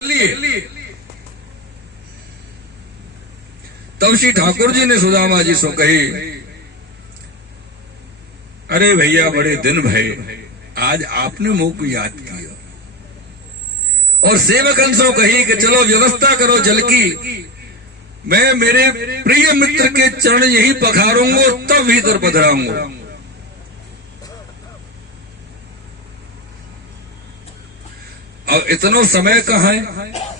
लिए तब श्री ठाकुर जी ने सुदामा जी से कही, अरे भैया बड़े दिन भय, आज आपने मुंह को याद किया। और सेवकन से कही कि चलो व्यवस्था करो जल की, मैं मेरे प्रिय मित्र के चरण यही पखारूंगा तब भीतर पधराऊंगा। अब इतना समय कहाँ है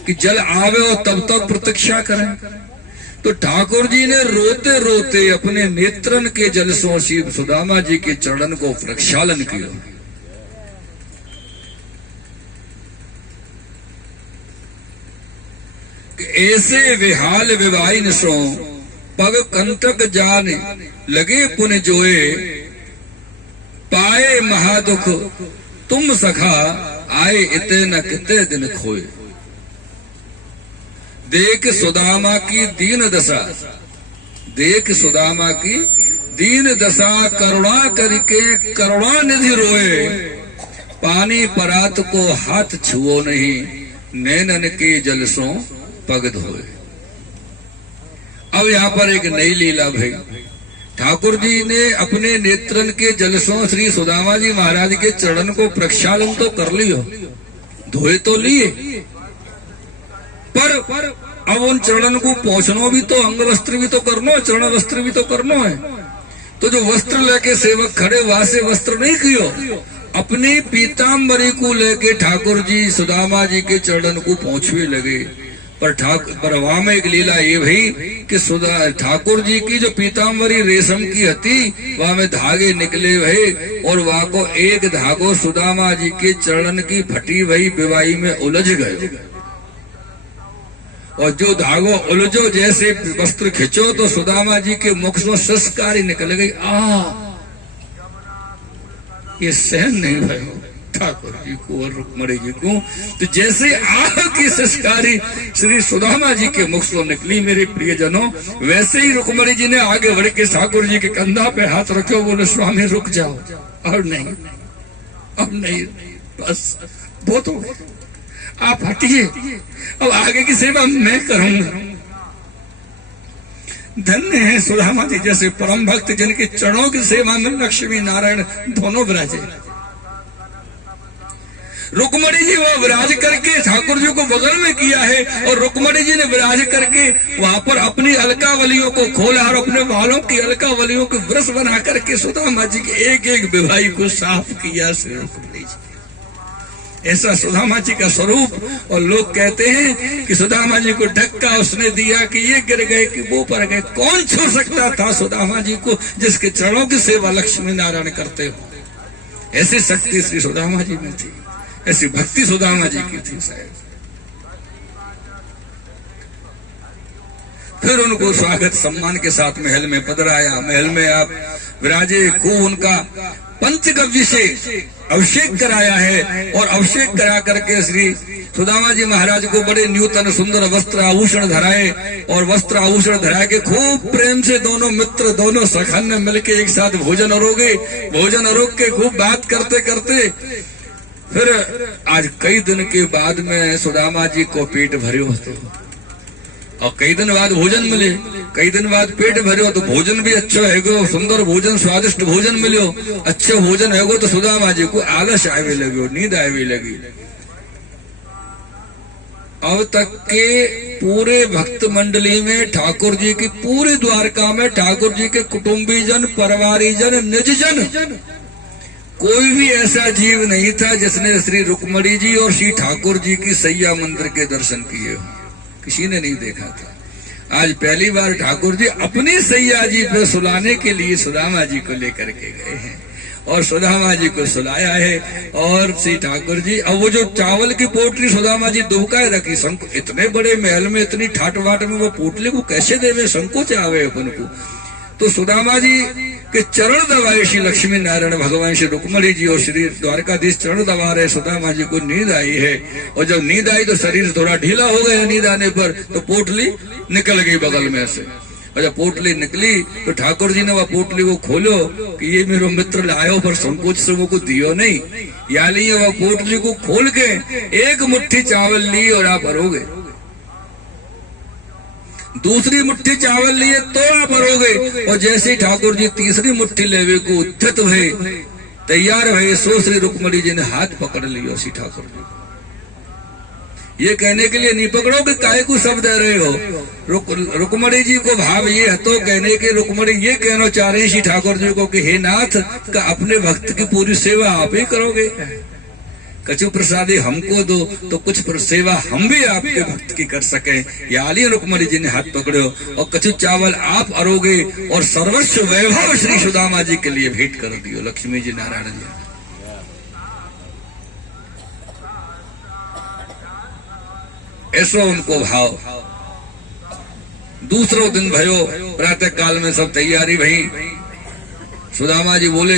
कि जल आवे और तब तक प्रतीक्षा करें। तो ठाकुर जी ने रोते रोते अपने नेत्रन के जल से श्री सुदामा जी के चरण को प्रक्षालन किया। ऐसे विहाल विवाइन सो पग कंटक जाने लगे पुन जोए, पाए महादुख तुम सखा आए इते न किते दिन खोए। देख सुदामा की दीन दशा, देख सुदामा की दीन दशा, करुणा करके करुणा निधि रोए, पानी परात को हाथ छुओ नहीं, नैनन के जल सो पग धोए। अब यहाँ पर एक नई लीला भाई, ठाकुर जी ने अपने नेत्रन के जलसों श्री सुदामा जी महाराज के चरण को प्रक्षालन तो कर लियो, धोए तो लिए, पर अब उन चरण को पहुंचना भी तो, अंग वस्त्र भी तो करना, चरण वस्त्र भी तो करना है। तो जो वस्त्र लेके सेवक खड़े वहां से वस्त्र नहीं कियो, अपनी पीताम्बरी को लेके ठाकुर जी सुदामा जी के चरण को पहुंचने लगे। पर वहां में एक लीला ये भाई कि ठाकुर जी की जो पीताम्बरी रेशम की थी वहां में धागे निकले भाई, और वहां को एक धागो सुदामा जी के चरण की फटी वही विवाही में उलझ गए, और जो धागो उलझो जैसे वस्त्र खिंचो तो सुदामा जी के मुख से संस्कारी निकल गई। ये सहन नहीं भयो ठाकुर जी को और रुक्मणी जी को। तो जैसे आग की संस्कारी श्री सुदामा जी के मुख से निकली मेरे प्रियजनों, वैसे ही रुक्मणी जी ने आगे बढ़ के ठाकुर जी के कंधा पे हाथ रखो, बोले स्वामी रुक जाओ, और नहीं, अब नहीं, बस बहुत हो, आप हटिए, अब आगे की सेवा मैं करूंगा। धन्य है सुदामा जी जैसे परम भक्त जिनके चरणों की सेवा में लक्ष्मी नारायण दोनों विराजे। रुक्मणी जी वो विराज करके ठाकुर जी को बगल में किया है, और रुक्मणी जी ने विराज करके वहां पर अपनी अलकावलियों को खोला और अपने बालों की अलकावलियों को ब्रश बना करके सुदामा जी के एक एक विवाही को साफ किया। श्री रुक्मणी जी ऐसा सुदामा जी का स्वरूप। और लोग कहते हैं कि सुदामा जी को धक्का उसने दिया कि ये गिर गए कि वो पर गए, कौन छू सकता था सुदामा जी को जिसके चरणों की सेवा लक्ष्मी नारायण करते हो। ऐसी शक्ति श्री सुदामा जी में थी, ऐसी भक्ति सुदामा जी की थी शायद। फिर उनको स्वागत सम्मान के साथ महल में पधराया। महल में आप विराजे, खूब उनका पंचगव्य से अभिषेक कराया है, और अभिषेक करा करके श्री सुदामा जी महाराज को बड़े न्यूतन सुंदर वस्त्र आभूषण धराए, और वस्त्र आभूषण धरा के खूब प्रेम से दोनों मित्र दोनों सखन मिलके एक साथ भोजन अरोगे। भोजन अरोग के खूब बात करते करते फिर आज कई दिन के बाद में सुदामा जी को पेट भरे होते, और कई दिन बाद भोजन मिले, कई दिन बाद पेट भरे हो तो भोजन भी अच्छा है, सुंदर भोजन स्वादिष्ट भोजन मिलो, अच्छा भोजन है तो सुदामा जी को आलस आवे लगे, नींद आवे लगी। अब तक के पूरे भक्त मंडली में ठाकुर जी की पूरी द्वारका में ठाकुर जी के कुटुंबी जन, परिवारी जन, निज जन कोई भी ऐसा जीव नहीं था जिसने श्री रुक्मणी जी और श्री ठाकुर जी की सैया मंदिर के दर्शन किए हो, किसी ने नहीं देखा था। आज पहली बार ठाकुर जी अपनी सैया जी पे सुलाने के लिए सुदामा जी को लेकर के गए हैं, और सुदामा जी को सुलाया है। और श्री ठाकुर जी अब वो जो चावल की पोटली सुदामा जी दुबकाए रखी, इतने बड़े महल में इतनी ठाट वाट में वो पोटली को कैसे देवे, संकोच आवे अपन को। तो सुदामा जी के चरण दबाए श्री लक्ष्मी नारायण भगवान श्री रुक्मणी जी, और श्री द्वारकाधीश चरण दबा रहे। सुदामा जी को नींद आई है, और जब नींद आई तो शरीर थोड़ा ढीला हो गया, नींद आने पर तो पोटली निकल गई बगल में से। और जब पोटली निकली तो ठाकुर जी ने वह पोटली को खोलो कि ये मेरे मित्र लायो पर संकोच से वो को दियो नहीं, या लिए वह पोटली को खोल के एक मुट्ठी चावल ली और आप भरोगे, दूसरी मुट्ठी चावल लिए तो आप भरोगे, और जैसे ही ठाकुर जी तीसरी मुट्ठी लेवे को उद्यत हुए तैयार हुए, सो श्री रुक्मणी जी ने हाथ पकड़ लियो श्री ठाकुर जी। ये कहने के लिए नहीं पकड़ो कि काय को शब्द दे रहे हो, रुक्मणी जी को भाव ये है तो कहने के रुक्मणी ये कहना चाह रहे श्री ठाकुर जी को कि हे नाथ का अपने भक्त की पूरी सेवा आप ही करोगे, कछु प्रसादी हमको दो तो कुछ सेवा हम भी आपके भक्त की कर सके। याली रुक्मणी जी ने हाथ पकड़ो और कछु चावल आप अरोगे और सर्वस्व वैभव श्री सुदामा जी के लिए भेंट कर दियो। लक्ष्मी जी नारायण जी ऐसो उनको भाव। दूसरो दिन भयो, प्रातः काल में सब तैयारी भई, सुदामा जी बोले